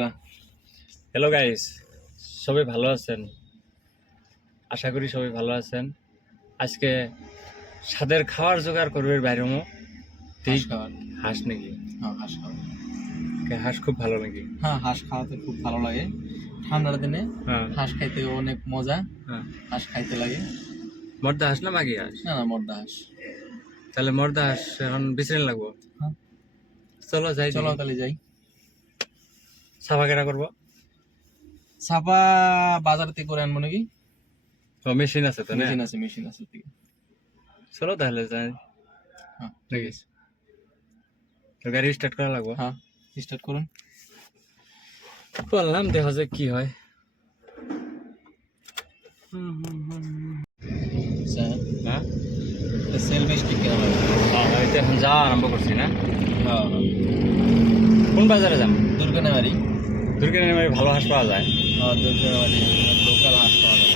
পুরা। Hello guys, সবাই ভালো আছেন? আশা করি সবাই ভালো আছেন। আজকে স্বাদের খাবার জোগাড় করবে বাইরেমো। হাঁস খাওয়ার। হাঁস নাকি? হ্যাঁ, হাঁস খাওয়ার। হাঁস খুব ভালো নাকি? হ্যাঁ, হাঁস খাওয়াতে খুব ভালো লাগে। ঠান্ডার দিনে হ্যাঁ হাঁস খাইতে অনেক মজা। হ্যাঁ। হাঁস খাইতে লাগে। মর্দা হাঁস না মাগি হাঁস? না, মর্দা হাঁস। তাহলে মর্দা হাঁস এখন বেছে লাগবো। হ্যাঁ, চলো যাই, চলো তাহলে যাই। সাফা কেটা করবো? সাপা বাজার থেকে করে আনবো নাকি? মেশিন আছে তো? মেশিন আছে। চলো তাহলে যাই। হ্যাঁ, ঠিক আছে। তো গাড়ি স্টার্ট করা লাগবো। হ্যাঁ, স্টার্ট করুন। বললাম দেখা যাক কি হয়। হ্যাঁ, সেলফি স্টিক কেনা লাগে। এটা এখন যাওয়া আরম্ভ করছি না? হ্যাঁ, কোন বাজারে যাম? দুর্গানাবাড়ি। দুর্গানাবাড়ি ভালো হাঁস পাওয়া যায়? হ্যাঁ, দুর্গানাবাড়ি লোকাল হাঁস পাওয়া যায়।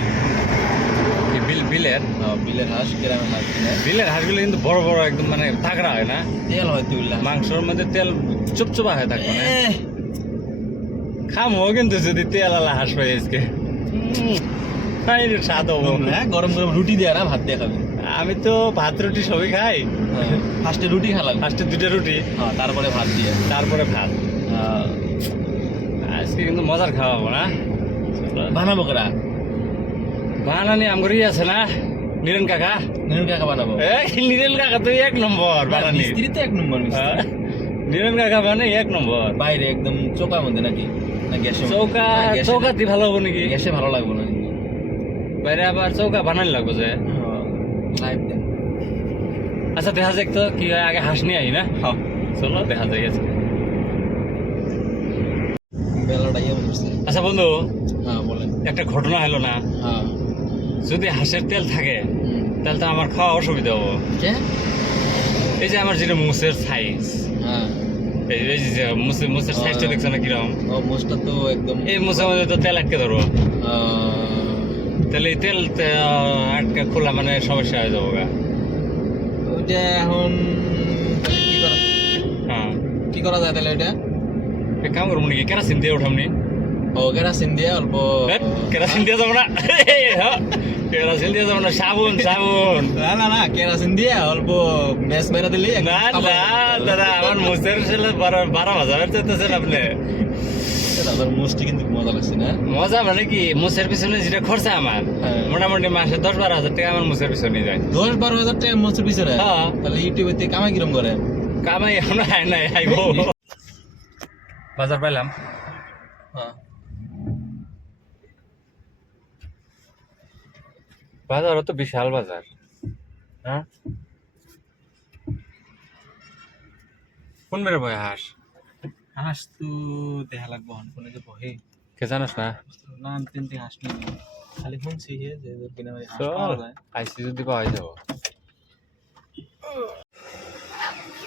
বিলের বিলের হাঁস, গ্রামের হাঁস কিনা। বিলের হাঁসগুলো কিন্তু বড় বড় একদম মানে তাগড়া হয় না? তেল হয় তুইলা, মাংসের মধ্যে তেল চুপচুপা হয়ে থাকবে না? খামো কিন্তু যদি তেল আলা হাঁস পাই আজকে স্বাদ হবো। গরম গরম রুটি দেয়া না ভাত দিয়ে খাবে। আমি তো ভাত রুটি সবই খাই। ফার্স্টে রুটি খালাম, ফার্স্টে 2টা রুটি, তারপরে ভাত দিয়ে, তারপরে ভাত। আজকে কিন্তু মজার খাওয়াবো না? বানাবো করা বানানি আমগরি আছে না, নীরেন কাকা। নীরেন কাকা বানাবো। নীরেন কাকা তো 1 নম্বর বানানি। মিস্ত্রি তো 1 নম্বর মিস্ত্রি। নীরেন কাকা মানে 1 নম্বর। বাইরে একদম চৌকার মধ্যে নাকি? না গ্যাসে? চৌকাতে ভালো হবো নাকি? গ্যাসে ভালো লাগবে না কিন্তু। বাইরে আবার চৌকা বানানি লাগবো যে। লাইভ দেন। আচ্ছা দেখা যাক তো কি হয়, আগে হাঁস নিয়ে আই না? চলো দেখা যাক আজকে। বেলাটা ইয়ে বলছে। আচ্ছা বন্ধু, বলেন। একটা ঘটনা হলো না? যদি হাঁসের তেল থাকে তাহলে তো আমার খাওয়া অসুবিধা হবো। এই যে আমার যেটা মুসের সাইজ, এই যে মুসের সাইজটা দেখছো না কিরকম? মুসটা তো একদম, এই মুসের মধ্যে তো তেল আটকে ধরবো। তাহলে এই তেল আটকে খোলা মানে সমস্যা হয়ে যাবো গা। ওইটা এখন কি করা যায় তাহলে? ওইটা এক কাম করবো নাকি, কেরাসিন দিয়ে উঠামনি? কেরাসিন দিয়ে অল্প। কেরাসিন দিয়ে যাবো না, কেরাসিন দিয়ে যাবো না, সাবুন। না, কেরাসিন দিয়ে অল্প ম্যাচ মেরা দিলি। না দাদা, আমার মুসের ছেলে 12,000 চাইতেছেন আপনি। দাদার মুসটি কিন্তু মজা লাগছে না? মজা মানে কি, মুসের পিছনে যেটা খরচা আমার, মোটামুটি মাসে 10-12 হাজার টাকা আমার মুসের পিছনে যায়। 10-12 হাজার টাকা মুসের পিছনে? তাহলে ইউটিউবে থেকে কামাই কিরম করে? কামাই এখন নাই, আইবো। বাজার পাইলাম। বাজার তো বিশাল বাজার। হ্যাঁ, কোন বেড়ে বয় হাঁস? হাঁস তো দেখা লাগবো কোনে যে বহে। কে জানাস না? না, আমি 3টি হাঁস নিয়ে খালি শুনছি যে দুর্গানাবাড়ি হাঁস চল পাওয়া যায়। আইসি যদি পাওয়া যাবো।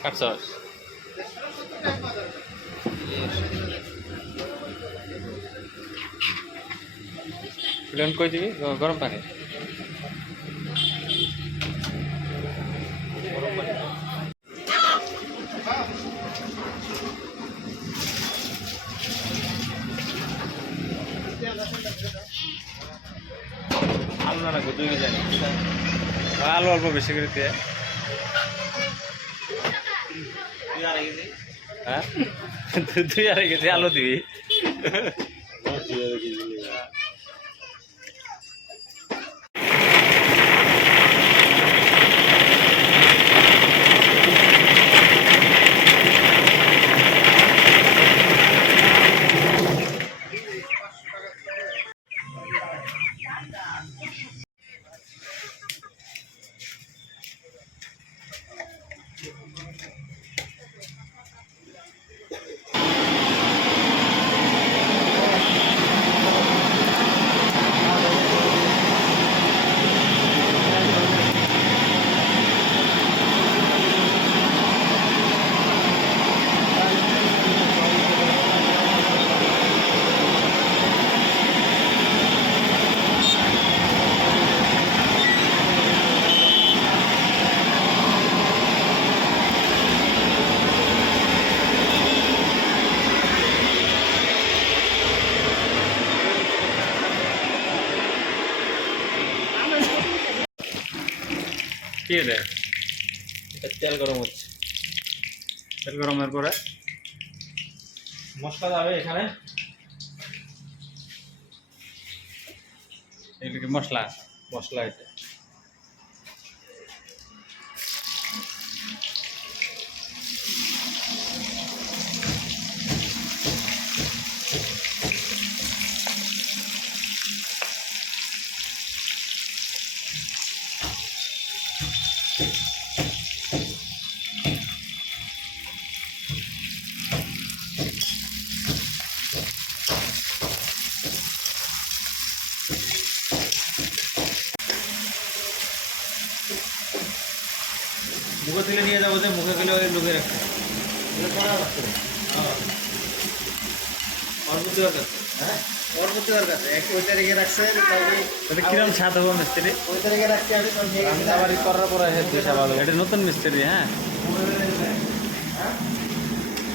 কাটছস প্লেন কই দিবি? গরম পানি। আলু না রাখবো 2 কেজি জানি। আলু অল্প বেশি করে দিয়ে। 2-2.5 কেজি আলু দিবি। কি রে এটা তেল গরম হচ্ছে, তেল গরমের পরে মশলা যাবে এখানে। এগুলো কি মশলা? মশলা এটা মুখে তুলে নিয়ে যাবো, যে মুখে গেলে ওই লুকিয়ে রাখতে হবে। অর্বুদ্ধিকার কাছে, হ্যাঁ অর্বুদ্ধিকার কাছে একটু ওইটা রেখে রাখছে। এটা কিরম স্বাদ হবে মিস্ত্রি? ওইটা রেখে রাখছি আমি, রান্না বাড়ি করার পরে দিশা ভালো। এটা নতুন মিস্ত্রি, হ্যাঁ।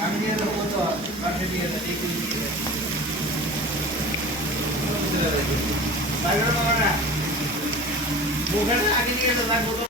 আমি নিয়ে যাবো তো, কাঠে নিয়ে যাবো, এই করে নিয়ে যাবো। বাইরে বাবা না, মুখে আগে নিয়ে যাবো, লাগবো তো।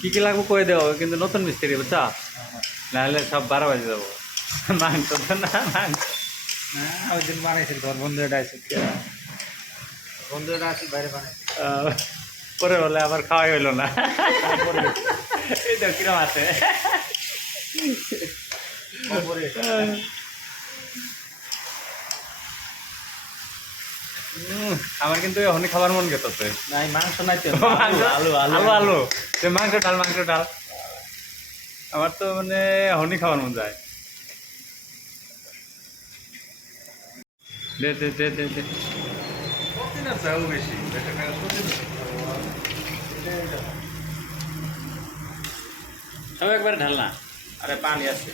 কি কি লাগবে কয়ে দেবো, কিন্তু নতুন মিস্ত্রি বুঝছা, নাহলে সব 12 বাজে যাবো। মাংস তো না, মাংস ওই দিন বানাইছিল তোর বন্ধুটা আছে, বন্ধুটা আছে বাইরে বানাইছে। পরে বলে আবার খাওয়াই হইলো না। এই তো কিরম আছে। আমার কিন্তু এখনই খাবার মন গেছে। নাই মাংস নাই তো, আলু আলু আলু আলু মাংস ডাল, মাংস ডাল। আমার তো মানে এখনই খাবার মন যায়। দে দে দে দে দে। সব একবার ঢাল না। আরে পানি আছে,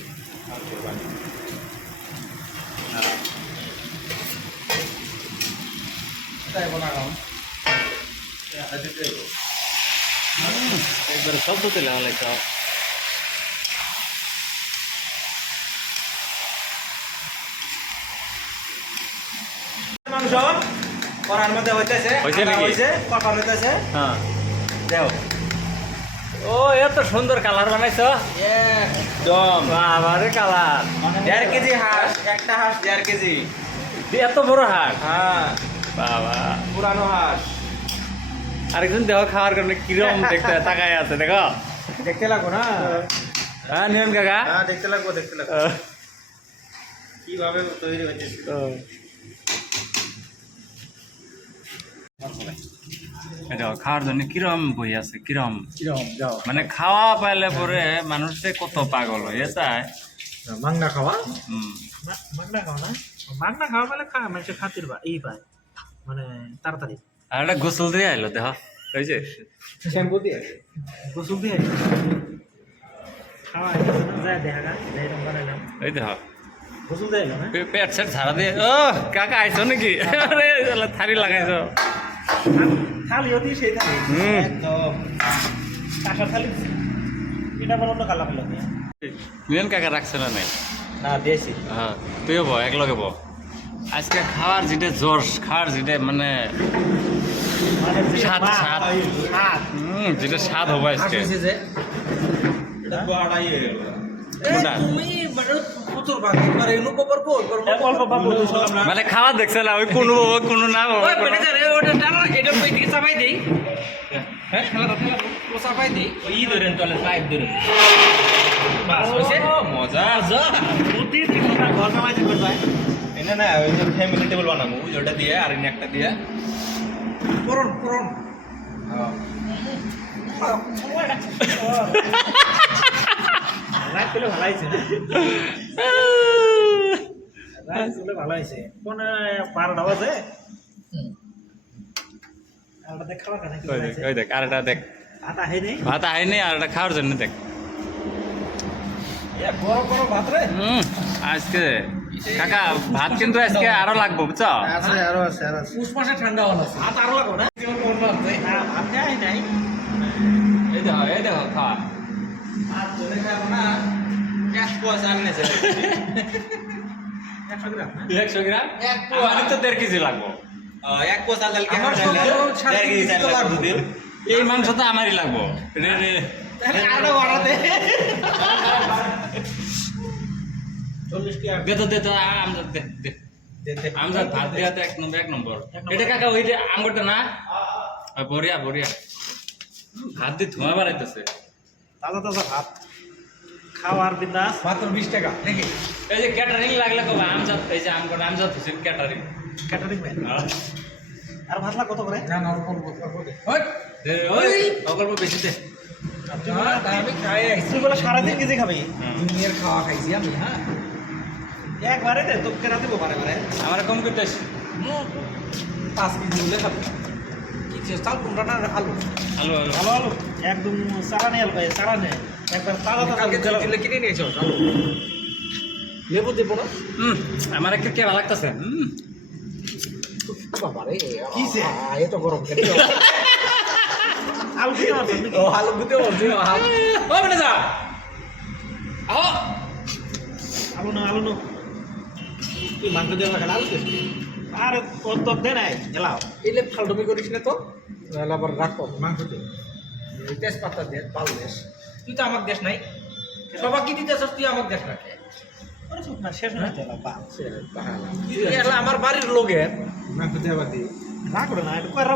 একবার সব তো তেলে হলে সব। মাংস করার মধ্যে হইতেছে, হইছে নাকি? হইছে কখন হইতেছে হ্যাঁ, দেও। ও এত সুন্দর কালার বানাইছো। একদম বাবারে কালার। 1.5 কেজি হাঁস, একটা হাঁস 1.5 কেজি। এত বড় হাট। হ্যাঁ বাবা, পুরানো হাঁস। আরেকজন দেহ খাওয়ার কারণে কিরম দেখতে তাকায় আছে, দেখো। দেখতে লাগবো না? হ্যাঁ নিয়ন কাকা। হ্যাঁ দেখতে লাগবো, দেখতে লাগবো কিভাবে তৈরি হয়েছে। এটা খাওয়ার জন্য কিরম বই আছে, কিরম কিরকম যাও মানে খাওয়া পাইলে পরে মানুষে কত পাগল হয়ে যায়। মাংনা খাওয়া, হুম। মাংনা খাওয়া না, মাংনা খাওয়া বলে মানুষের খাতির বা এই পায় মানে তাড়াতাড়ি। আর একটা গোসল দিয়ে আইলো দেখ, ওই যে শ্যাম্পু দিয়ে গোসল দিয়ে খাওয়া যায়, দেখা গা এরকম বানাইলাম, ওই দেখ গোসল দিয়ে এলো না। পেট সেট ঝাড়া দিয়ে। ও কাকা আইছো নাকি? আরে থারি লাগাইছো। থালি হতি সেই থালি একদম কাঁসার থালি, এটা বলো অন্য কালা ফেলো নিয়ন কাকা রাখছে না নাই? না দিয়েছি। হ্যাঁ তুইও বল, এক লগে বল। আজকে খাওয়ার যেটা জোর, খাওয়ার যেটা মানে স্বাদ, স্বাদ। যেটা স্বাদ হবে আজকে। কোনটা? মানে খাওয়া দেখছে না, ওই কোনো কোনো না মজা এনে না, ওই যে ফ্যামিলি টেবিল বানাবো, ওই ওটা দিয়ে আর এনে একটা দিয়ে পুরন পুরন রাত পেলে ভালো হয়েছে না, রাত পেলে ভালো হয়েছে। কোন 12টা বাজে আলটা দেখ খাবার কানে ওই দেখ, আর একটা দেখ, আটা হয় নাই, ভাত আইনি, আর একটা খাওয়ার জন্য দেখ। বড় বড় ভাত রে আজকে কাকা ভাত কিন্তু আজকে আরো লাগবো বুঝছো? আছে আরো আছে আর আছে পুষ মাসে ঠান্ডা হল আছে ভাত আরো লাগবো না না, ভাত দেয় নাই এই দেখো খাওয়া। আর জলে খাবো না 1 পোয়া চাল নেছে 100 গ্রাম না? 100 গ্রাম? এক পোয়া। আমার তো 1.5 কেজি লাগবো। 1 পোয়া চাল ডাল আমার সব সাড়ে 3 কেজি তো লাগবে। এই মাংস তো আমারই লাগবো। আরো বাড়াতে 40 টাকা দে তো আমজাদ দে আমজাদ ভাত দেওয়া তো এক নম্বর এটা কাকা ওইটা আঙ্গুরটা না বড়িয়া ভাত দিয়ে ধোঁয়া বাড়াইতেছে। তাজা তাজা ভাত খাওয়ার বিন্দাস। মাত্র 20 টাকা নাকি এই যে ক্যাটারিং লাগলে কবে আমজাদ, এই যে Amjad Hossain catering. Catering man. আর ভাত লাগ কত করে? জান অল্প অল্প করে ওই অল্প বেশি দে। আমি খাই আইছি তুই বলে সাড়ে 3 কেজি খাবি? দুনিয়ার খাওয়া খাইছি আমি হ্যাঁ একবারে দে, তোকে রাতে বারে বারে। আমার কম করতে আসি 5 কেজি হলে খাবে কি যে চাল কোনটা না আলু আলু ভালো আলু একদম চালানি আলু ভাই, চালানি একবার তাজা তাজা কালকে আলু। দিলে কিনে নিয়েছো আলু লেবু দেব না আমার একটু কে ভালো লাগতেছে। বাবা রে কিসে? এ তো গরম কেন আলু দিয়ে মারছিস নাকি? ও আলু দিতে বলছি ও বেটা যা আহ আলু না আলু না। তুই মাংস দিয়ে লাগালে আলু দিস আরে তোর তো দে নাই এলাও। এলে ফালটুমি করিস না তো তাহলে আবার রাখো মাংস দিয়ে তেজপাতা দে পাল দেশ তুই তো আমাকে দেশ নাই সবাই কি দিতেছস তুই আমাকে দেশ না আরে চুপ না, শেষ না চলা বা। আমার বাড়ির লোকের মাংস দিয়ে আবার দিই না করে না, এটা কইরা